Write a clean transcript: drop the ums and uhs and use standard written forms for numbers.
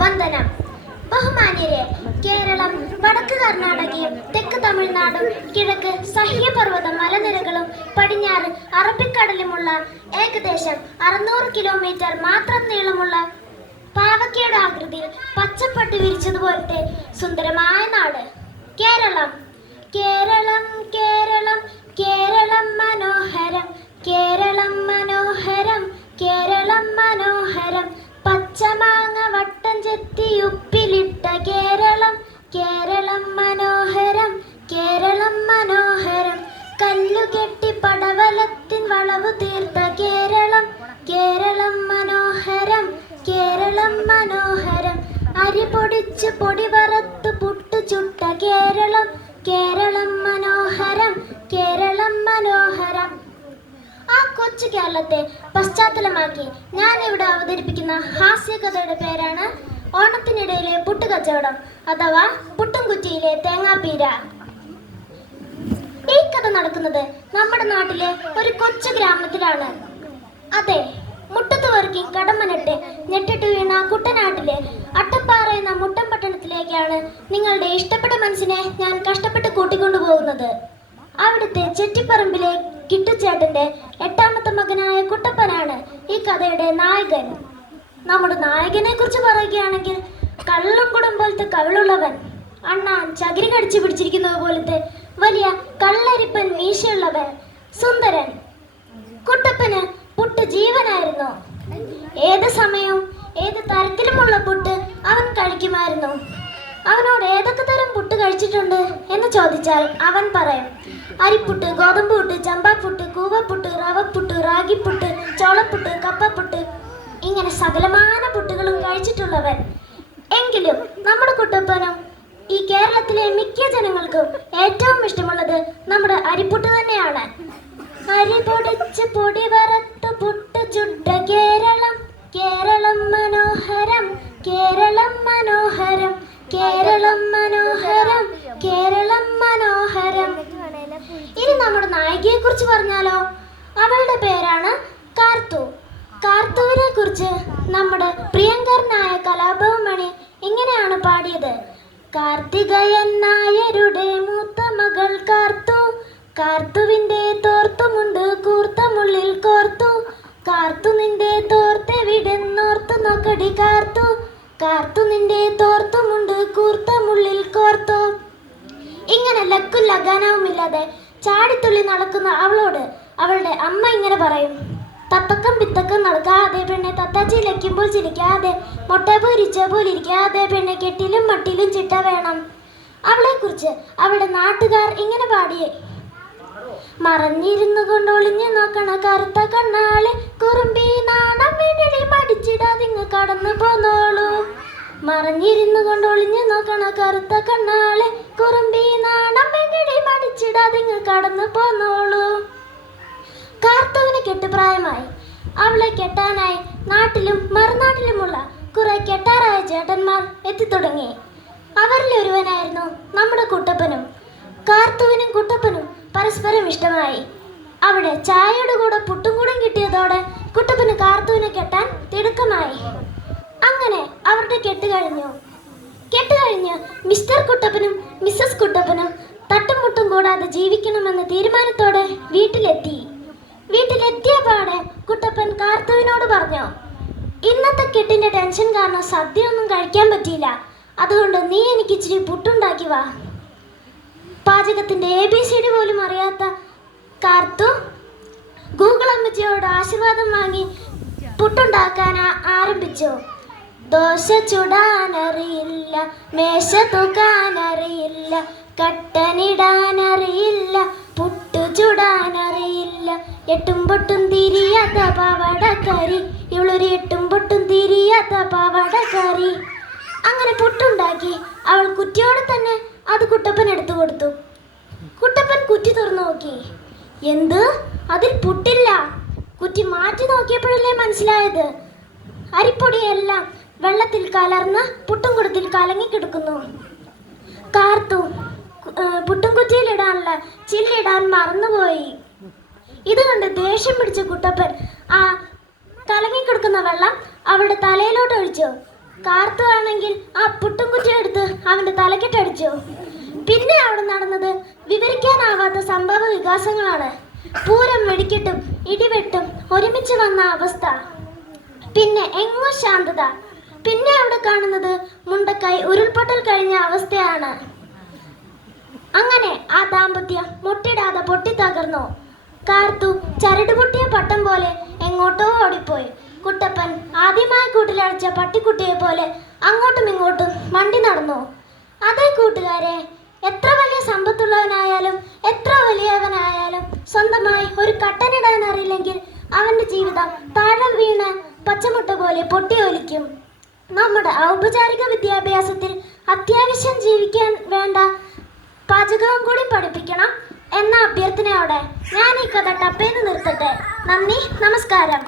വന്ദനം. ബഹുമാന്യരെ, കേരളം വടക്ക് കർണാടകയും തെക്ക് തമിഴ്നാടും കിഴക്ക് സഹ്യപർവ്വത മലനിരകളും പടിഞ്ഞാറ് അറബിക്കടലുമുള്ള ഏകദേശം 600 കിലോമീറ്റർ മാത്രം നീളമുള്ള പാവക്കയുടെ ആകൃതിയിൽ പച്ചപ്പട്ട് വിരിച്ചതുപോലത്തെ സുന്ദരമായ നാട് കേരളം. കേരളം കേരളം കേരളം മനോഹരം, കേരളം മനോഹരം, കേരളം മനോഹരം. പച്ചമാങ്ങ വട്ടം ചെത്തി ഉപ്പിലിട്ട കേരളം, കേരളം മനോഹരം, കേരളം മനോഹരം. കല്ലുകെട്ടി പടവലത്തിൻ വളവു തീർത്ത കേരളം, കേരളം മനോഹരം, കേരളം മനോഹരം. അരി പൊടിച്ച് പൊടി വറുത്ത് പുട്ടു ചുട്ട കേരളം, കേരളം മനോഹരം, കേരളം മനോഹരം. ആ കൊച്ചു കേരളത്തെ പശ്ചാത്തലമാക്കി ഞാൻ ഇവിടെ അവതരിപ്പിക്കുന്ന ഹാസ്യകഥയുടെ പേരാണ് ഓണത്തിനിടയിലെ പുട്ടുകച്ചവടം അഥവാ പുട്ടുംകുറ്റിയിലെ തേങ്ങാപ്പീര. ഈ കഥ നടക്കുന്നത് നമ്മുടെ നാട്ടിലെ ഒരു കൊച്ചു ഗ്രാമത്തിലാണ്. അതെ, മുട്ടത്ത് വർക്കി കടമനട്ട് ഞെട്ടിട്ട് വീണ കുട്ടനാട്ടിലെ അട്ടപ്പാറ എന്ന മുട്ടം പട്ടണത്തിലേക്കാണ് നിങ്ങളുടെ ഇഷ്ടപ്പെട്ട മനസ്സിനെ ഞാൻ കഷ്ടപ്പെട്ട് കൂട്ടിക്കൊണ്ടുപോകുന്നത്. അവിടുത്തെ ചെറ്റിപ്പറമ്പിലെ കിട്ടുചേട്ടന്റെ 8ാമത്തെ മകനായ കുട്ടപ്പനാണ് ഈ കഥയുടെ നായകൻ. നമ്മുടെ നായകനെ കുറിച്ച് പറയുകയാണെങ്കിൽ കള്ളും കുടം പോലത്തെ കവിളുള്ളവൻ, അണ്ണാൻ ചകിരി കടിച്ചു പിടിച്ചിരിക്കുന്നത് പോലത്തെ വലിയ കള്ളരിപ്പൻ മീശയുള്ളവൻ, സുന്ദരൻ. കുട്ടപ്പന് പുട്ട് ജീവനായിരുന്നു. ഏത് സമയവും ഏത് തരത്തിലുമുള്ള പുട്ട് അവൻ കഴിക്കുമായിരുന്നു. അവനോട് ഏതൊക്കെ തരം പുട്ട് കഴിച്ചിട്ടുണ്ട് എന്ന് ചോദിച്ചാൽ അവൻ പറയും: അരിപ്പുട്ട്, ഗോതമ്പ് പുട്ട്, ചമ്പാപ്പുട്ട്, കൂവപ്പുട്ട്, റവപ്പുട്ട്, റാഗിപ്പുട്ട്, ചോളപ്പുട്ട്, കപ്പപ്പുട്ട്, ഇങ്ങനെ സകലമാന പുട്ടുകളും കഴിച്ചിട്ടുള്ളവൻ. എങ്കിലും നമ്മുടെ കുട്ടപ്പനും ഈ കേരളത്തിലെ മിക്ക ജനങ്ങൾക്കും ഏറ്റവും ഇഷ്ടമുള്ളത് നമ്മുടെ അരിപ്പുട്ട് തന്നെയാണ്. അരി പൊടിച്ച് പൊടി വറുത്ത് പുട്ട് ചുട്ട കേരളം, കേരളം മനോഹരം, കേരളം മനോഹരം, കേരളം മനോഹരം, കേരളം മനോഹരം. ഇനി നമ്മുടെ നായികയെ കുറിച്ച് പറഞ്ഞാലോ? അവളുടെ പേരാണ് കാർത്തു. കാർത്തുവിനെ കുറിച്ച് നമ്മുടെ പ്രിയങ്കരനായ കലാഭവൻ മണി ഇങ്ങനെയാണ് പാടിയത്: കാർത്തികയൻ നായരുടെ മൂത്ത മകൾ കാർത്തു, കാർത്തുവിന്റെ തോർത്തുമുണ്ട് കൂർത്തമുള്ളിൽ കോർത്തു, കാർത്തു നിന്റെ തോർത്തെവിടെന്നോർത്തു നോക്കടി കാർത്തു, കാർത്തു നിന്റെ തോർത്തുമുണ്ട് കൂർത്തമുള്ളിൽ കോർത്തു. ഇങ്ങനെ ലക്കും ലഗാനവുമില്ലാതെ ചാടിത്തുള്ളി നടക്കുന്ന അവളോട് അവളുടെ അമ്മ ഇങ്ങനെ പറയും: തത്തക്കം പിത്തക്കം നടക്കാതെ പെണ്ണെ, തത്താച്ചി ലയ്ക്കുമ്പോൾ ചിരിക്കാതെ, മുട്ട പൊരിച്ച പോലിരിക്കാതെ പെണ്ണെ, കെട്ടിലും മട്ടിലും ചിട്ട വേണം. അവളെക്കുറിച്ച് അവളുടെ നാട്ടുകാർ ഇങ്ങനെ പാടിയേ: മറഞ്ഞിരുന്നു കൊണ്ട് ഒളിഞ്ഞു നോക്കണ കറുത്ത കണ്ണാളെ, കുറുമ്പി നാണം വേണ്ടി മടിച്ചിടാതിങ്ങ് കടന്നു പോന്നോളൂ. മറഞ്ഞിരുന്നു കൊണ്ട് ഒളിഞ്ഞു നോക്കണ കറുത്ത കണ്ണാളെ, കുറുമ്പി നാണം വേണ്ടി മടിച്ചിടാതിങ്ങ് കടന്നു പോന്നോളൂ. കാർത്തുവിന് കെട്ടുപ്രായമായി. അവളെ കെട്ടാനായി നാട്ടിലും മറുനാട്ടിലുമുള്ള കുറെ കെട്ടാറായ ചേട്ടന്മാർ എത്തിത്തുടങ്ങി. അവരിൽ ഒരുവനായിരുന്നു നമ്മുടെ കുട്ടപ്പനും. കാർത്തുവിനും കുട്ടപ്പനും പരസ്പരം ഇഷ്ടമായി. അവിടെ ചായയുടെ കൂടെ പുട്ടും കൂടെ കിട്ടിയതോടെ കുട്ടപ്പന് കാർത്തുവിനെ കെട്ടാൻ തിടുക്കമായി. അങ്ങനെ അവരുടെ കെട്ടുകഴിഞ്ഞ് മിസ്റ്റർ കുട്ടപ്പനും മിസ്സസ് കുട്ടപ്പനും തട്ടും മുട്ടും കൂടാതെ ജീവിക്കണമെന്ന തീരുമാനത്തോടെ വീട്ടിലെത്തിയ പാടെ കുട്ടപ്പൻ കാർത്തുവിനോട് പറഞ്ഞു: ഇന്നത്തെ കെട്ടിന്റെ ടെൻഷൻ കാരണം സദ്യ ഒന്നും കഴിക്കാൻ പറ്റിയില്ല. അതുകൊണ്ട് നീ എനിക്ക് ഇച്ചിരി പുട്ടുണ്ടാക്കി വാ. പാചകത്തിന്റെ ABCD പോലും അറിയാത്ത കാർത്തു ഗൂഗിൾ അമ്മച്ചിയോട് ആശീർവാദം വാങ്ങി പുട്ടുണ്ടാക്കാൻ ആരംഭിച്ചു. ദോശ ചുടാനറിയില്ല, മേശ തൂക്കാനറിയില്ല, കട്ടനിടാനറിയില്ല, പുട്ടു ചുടാനറിയില്ല, എട്ടും പൊട്ടും തിരിയാത്ത പാവടക്കറി, ഇവളൊരു എട്ടും പൊട്ടും തിരിയാത്ത പാവടക്കറി. അങ്ങനെ പുട്ടുണ്ടാക്കി അവൾ കുറ്റിയോടെ തന്നെ അത് കുട്ടപ്പൻ എടുത്തു കൊടുത്തു. കുട്ടപ്പൻ കുറ്റി തുറന്നു നോക്കി. എന്ത്? അതിൽ പുട്ടില്ല. കുറ്റി മാറ്റി നോക്കിയപ്പോഴല്ലേ മനസ്സിലായത്. അരിപ്പൊടിയെല്ലാം വെള്ളത്തിൽ കലർന്ന് പുട്ടും കുടത്തിൽ കലങ്ങിക്കിടക്കുന്നു. കാർത്തു പുട്ടും കുറ്റിയിലിടാനുള്ള ചില്ലിടാൻ മറന്നുപോയി. ഇതുകൊണ്ട് ദേഷ്യം പിടിച്ച കുട്ടപ്പൻ ആ കലങ്ങിക്കിടക്കുന്ന വെള്ളം അവളുടെ തലയിലോട്ട് ഒഴിച്ചു. കാർത്തു ആണെങ്കിൽ ആ പുട്ടും കുറ്റി എടുത്ത് അവന്റെ തലക്കെട്ടടിച്ചു. പിന്നെ അവിടെ നടന്നത് വിവരിക്കാനാവാത്ത സംഭവ വികാസങ്ങളാണ്. പൂരം വെടിക്കെട്ടും ഇടിവെട്ടും ഒരുമിച്ച് വന്ന അവസ്ഥ. പിന്നെ എങ്ങോ ശാന്തത. പിന്നെ അവിടെ കാണുന്നത് മുണ്ടക്കായി ഉരുൾപൊട്ടൽ കഴിഞ്ഞ അവസ്ഥയാണ്. അങ്ങനെ ആ ദാമ്പത്യം മുട്ടിടാതെ പൊട്ടിത്തകർന്നു. കാർത്തു ചരട് പൊട്ടിയ പട്ടം പോലെ എങ്ങോട്ടോ ഓടിപ്പോയി. കുട്ടപ്പൻ ആദ്യമായി കൂട്ടിലടച്ച പട്ടിക്കുട്ടിയെ പോലെ അങ്ങോട്ടും ഇങ്ങോട്ടും മണ്ടി നടന്നു. അതേ കൂട്ടുകാരെ, എത്ര വലിയ സമ്പത്തുള്ളവനായാലും എത്ര വലിയവനായാലും സ്വന്തമായി ഒരു കട്ടനിടാൻ അറിയില്ലെങ്കിൽ അവന്റെ ജീവിതം താഴെ വീണ് പച്ചമുട്ട പോലെ പൊട്ടിയൊലിക്കും. നമ്മുടെ ഔപചാരിക വിദ്യാഭ്യാസത്തിൽ അത്യാവശ്യം ജീവിക്കാൻ വേണ്ട പാചകവും കൂടി പഠിപ്പിക്കണം എന്ന അഭ്യർത്ഥനയോടെ ഞാൻ ഈ കഥ ടപ്പേന്ന് നിർത്തട്ടെ. നന്ദി, നമസ്കാരം.